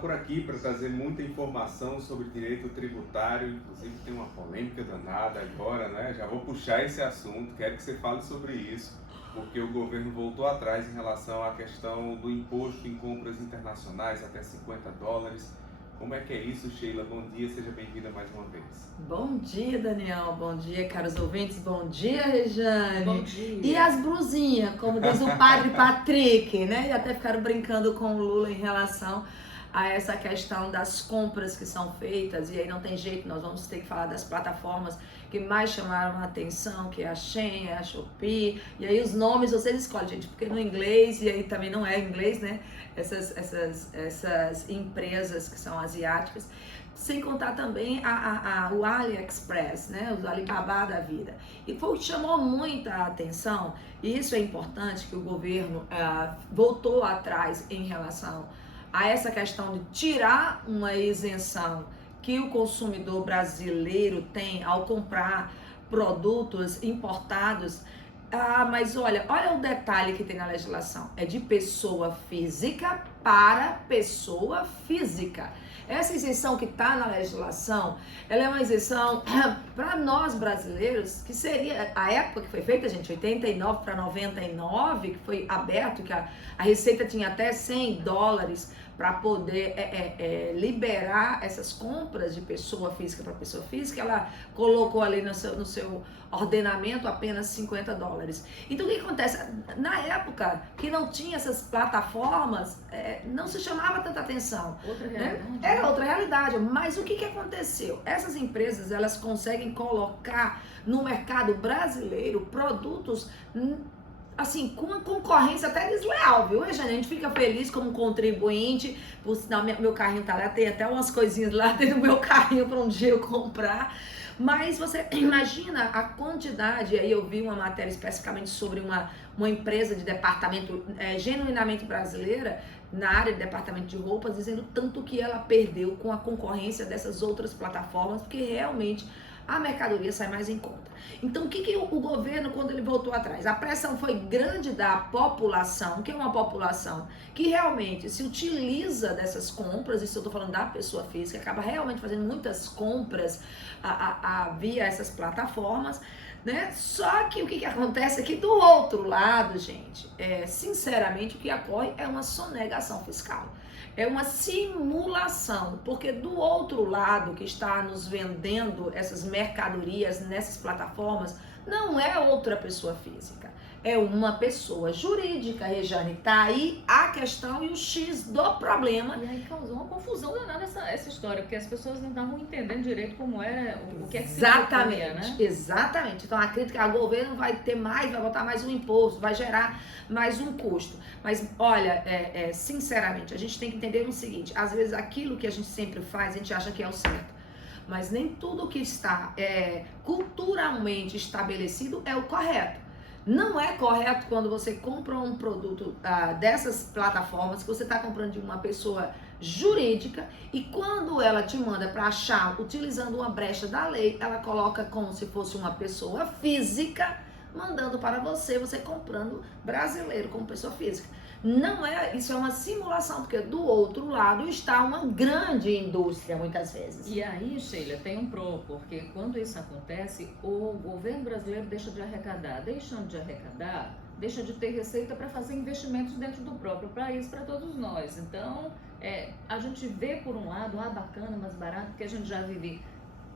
Por aqui para trazer muita informação sobre direito tributário, inclusive tem uma polêmica danada agora, né? Já vou puxar esse assunto, quero que você fale sobre isso, porque o governo voltou atrás em relação à questão do imposto em compras internacionais até US$ 50. Como é que é isso, Sheila? Bom dia, seja bem-vinda mais uma vez. Bom dia, Daniel. Bom dia, caros ouvintes. Bom dia, Rejane. Bom dia. E as blusinhas, como diz o padre Patrick, né? E até ficaram brincando com o Lula em relação a essa questão das compras que são feitas. E aí não tem jeito, nós vamos ter que falar das plataformas que mais chamaram a atenção, que é a Shein, a Shopee. E aí os nomes vocês escolhem, gente, porque no inglês, e aí também não é inglês, né? Essas empresas que são asiáticas. Sem contar também o AliExpress, né? Os Alibaba da vida. E foi o que chamou muita atenção, e isso é importante, que o governo voltou atrás em relação a essa questão de tirar uma isenção que o consumidor brasileiro tem ao comprar produtos importados. Mas olha o detalhe que tem na legislação. É de pessoa física para pessoa física. Essa isenção que está na legislação, ela é uma isenção para nós brasileiros, que seria, a época que foi feita, gente, 89 para 99, que foi aberto, que a Receita tinha até US$100 para poder liberar essas compras de pessoa física para pessoa física. Ela colocou ali no seu ordenamento apenas US$50. Então o que acontece? Na época que não tinha essas plataformas, não se chamava tanta atenção. Outra realidade. Né? Era outra realidade, mas o que aconteceu? Essas empresas, elas conseguem colocar no mercado brasileiro produtos assim, com uma concorrência até desleal, viu, Rejane? A gente fica feliz como contribuinte, por sinal, meu carrinho tá lá, tem até umas coisinhas lá dentro do meu carrinho para um dia eu comprar. Mas você imagina a quantidade, aí eu vi uma matéria especificamente sobre uma empresa de departamento genuinamente brasileira, na área de departamento de roupas, dizendo tanto que ela perdeu com a concorrência dessas outras plataformas, porque realmente a mercadoria sai mais em conta. Então, o que o governo, quando ele voltou atrás? A pressão foi grande da população, que é uma população que realmente se utiliza dessas compras, isso eu estou falando da pessoa física, acaba realmente fazendo muitas compras via essas plataformas, né? Só que o que acontece é que do outro lado, gente, sinceramente, o que ocorre é uma sonegação fiscal. É uma simulação, porque do outro lado que está nos vendendo essas mercadorias nessas plataformas, não é outra pessoa física, é uma pessoa jurídica, Rejane. Tá aí a questão e o X do problema. E aí causou uma confusão danada essa história, porque as pessoas não estavam entendendo direito como era, o que é que se propunha, né? Exatamente. Então a crítica ao governo vai botar mais um imposto, vai gerar mais um custo. Mas olha, sinceramente, a gente tem que entender o seguinte: às vezes aquilo que a gente sempre faz, a gente acha que é o certo. Mas nem tudo que está culturalmente estabelecido é o correto. Não é correto quando você compra um produto dessas plataformas, que você está comprando de uma pessoa jurídica, e quando ela te manda para achar, utilizando uma brecha da lei, ela coloca como se fosse uma pessoa física, mandando para você comprando brasileiro como pessoa física. Não é, isso é uma simulação, porque do outro lado está uma grande indústria, muitas vezes. E aí, Sheila, tem um pro, porque quando isso acontece, o governo brasileiro deixa de arrecadar. Deixando de arrecadar, deixa de ter receita para fazer investimentos dentro do próprio país para todos nós. Então, a gente vê por um lado, bacana, mais barato, porque a gente já vive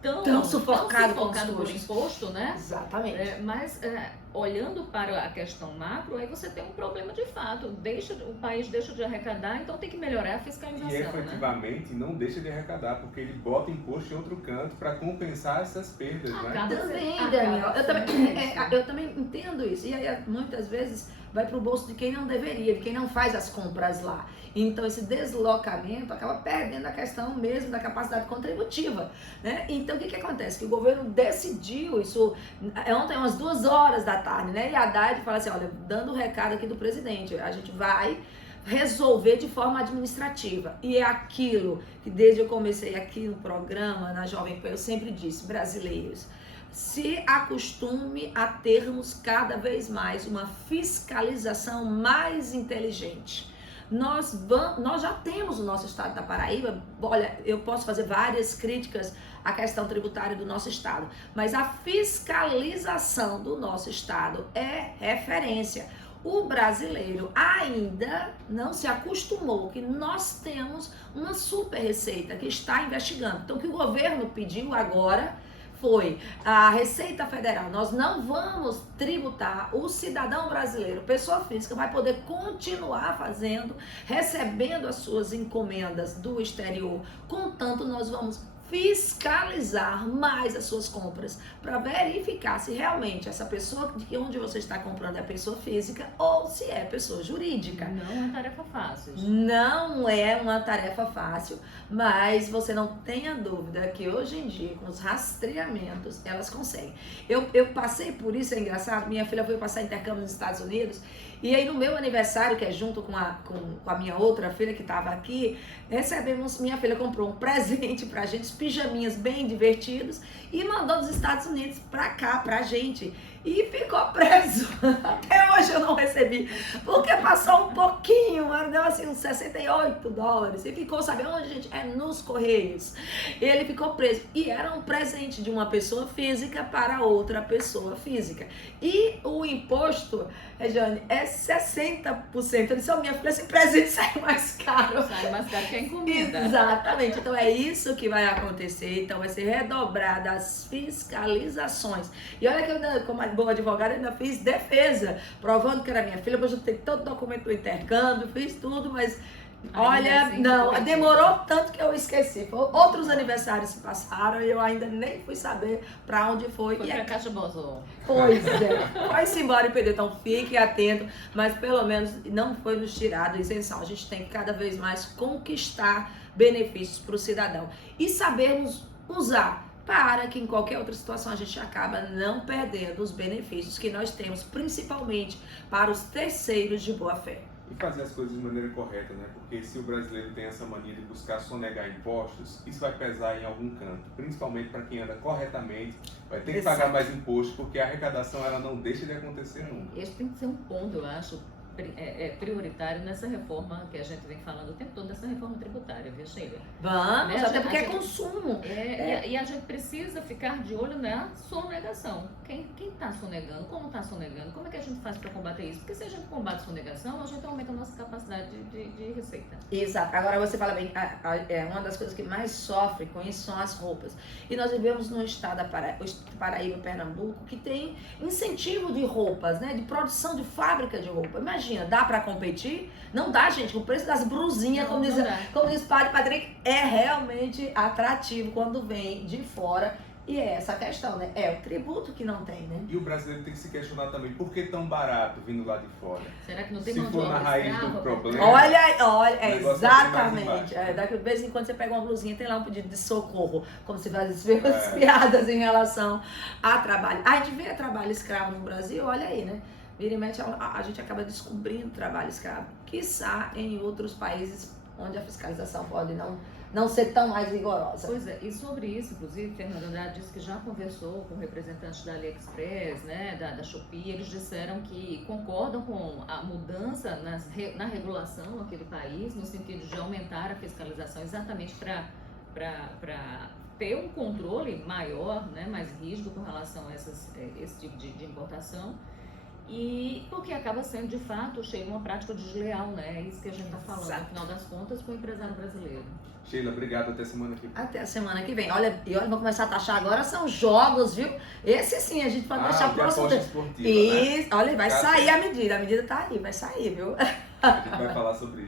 tão sufocado por imposto, né? Exatamente. Mas olhando para a questão macro, aí você tem um problema de fato. O país deixa de arrecadar, então tem que melhorar a fiscalização. E efetivamente, né? Não deixa de arrecadar, porque ele bota imposto em outro canto para compensar essas perdas, né? Também, Daniel. Eu também entendo isso. E aí, muitas vezes, vai para o bolso de quem não deveria, de quem não faz as compras lá. Então, esse deslocamento acaba perdendo a questão mesmo da capacidade contributiva, né? Então, o que acontece? Que o governo decidiu isso ontem, umas 2h da tarde, né? E a Haddad fala assim, olha, dando o recado aqui do presidente, a gente vai resolver de forma administrativa. E é aquilo que desde eu comecei aqui no programa, na Jovem Pan, eu sempre disse: brasileiros, se acostume a termos cada vez mais uma fiscalização mais inteligente. nós já temos o nosso estado da Paraíba. Olha, eu posso fazer várias críticas à questão tributária do nosso estado, mas a fiscalização do nosso estado é referência. O brasileiro ainda não se acostumou que nós temos uma super receita que está investigando. Então, o que o governo pediu agora foi a Receita Federal. Nós não vamos tributar o cidadão brasileiro, pessoa física, vai poder continuar recebendo as suas encomendas do exterior. Contanto, nós vamos fiscalizar mais as suas compras para verificar se realmente essa pessoa de onde você está comprando é pessoa física ou se é pessoa jurídica. Não é uma tarefa fácil. Não é uma tarefa fácil, mas você não tenha dúvida que hoje em dia, com os rastreamentos, elas conseguem. Eu passei por isso, é engraçado, minha filha foi passar intercâmbio nos Estados Unidos, e aí no meu aniversário, que é junto com a minha outra filha que estava aqui, minha filha comprou um presente pra gente, os pijaminhas bem divertidos, e mandou dos Estados Unidos pra cá, pra gente. E ficou preso. Até hoje eu não recebi, porque passou um pouquinho, deu assim uns $68. E ficou, sabe onde, gente? É nos Correios. Ele ficou preso. E era um presente de uma pessoa física para outra pessoa física. E o imposto, Regiane, é 60%. Eu disse, minha filha, esse presente sai mais caro. Sai mais caro que a encomenda. Exatamente. Então é isso que vai acontecer. Então vai ser redobrada as fiscalizações. E olha que eu, como boa advogada, ainda fiz defesa, provando que era minha filha, mas eu tenho todo o documento do intercâmbio, fiz tudo, mas olha, assim, não, demorou tanto que eu esqueci. Outros aniversários se passaram e eu ainda nem fui saber pra onde foi. Foi pra Caixa Bozol. Pois é, vai-se embora e perder, então fique atento, mas pelo menos não foi nos tirado isenção. A gente tem que cada vez mais conquistar benefícios para o cidadão e sabermos usar para que em qualquer outra situação a gente acaba não perdendo os benefícios que nós temos, principalmente para os terceiros de boa fé. E fazer as coisas de maneira correta, né? Porque se o brasileiro tem essa mania de buscar sonegar impostos, isso vai pesar em algum canto, principalmente para quem anda corretamente, vai ter que pagar mais imposto, porque a arrecadação ela não deixa de acontecer nunca. Esse tem que ser um ponto, eu acho, prioritário nessa reforma que a gente vem falando o tempo todo, dessa reforma tributária, viu, Sheila? Vamos, né? até porque é consumo. E a gente precisa ficar de olho na sonegação. Quem está sonegando? Como está sonegando? Como é que a gente faz para combater isso? Porque se a gente combate a sonegação, a gente aumenta a nossa capacidade de receita. Exato. Agora você fala bem, uma das coisas que mais sofre com isso são as roupas. E nós vivemos num estado da Paraíba, Pernambuco, que tem incentivo de roupas, né? De produção de fábrica de roupa. Imagina, dá para competir? Não dá, gente. O preço das brusinhas, como diz o Padre Patrick, é realmente atrativo quando vem de fora. E é essa a questão, né? É o tributo que não tem, né? E o brasileiro tem que se questionar também, por que tão barato vindo lá de fora? Será que não tem Se mão de for na obra raiz escrava? do problema... Olha, exatamente. Embaixo, Daqui de vez em quando você pega uma blusinha, tem lá um pedido de socorro, como se fazem as piadas em relação a trabalho. A gente vê trabalho escravo no Brasil, olha aí, né? Vira e mexe, a gente acaba descobrindo trabalho escravo, quiçá em outros países onde a fiscalização pode não ser tão mais rigorosa. Pois é, e sobre isso, inclusive, Fernando Andrade disse que já conversou com representantes da AliExpress, né, da Shopee, eles disseram que concordam com a mudança na regulação aqui do país, no sentido de aumentar a fiscalização exatamente para ter um controle maior, né, mais rígido com relação a esse tipo de importação. E porque acaba sendo, de fato, chega uma prática desleal, né? É isso que a gente está falando, no final das contas, com o empresário brasileiro. Sheila, obrigado. Até semana que vem. Até a semana que vem. Olha, vou começar a taxar agora, são jogos, viu? Esse sim, a gente pode deixar próximo. Esportiva, isso, né? Olha, vai sair a medida tá aí, vai sair, viu? A gente vai falar sobre isso.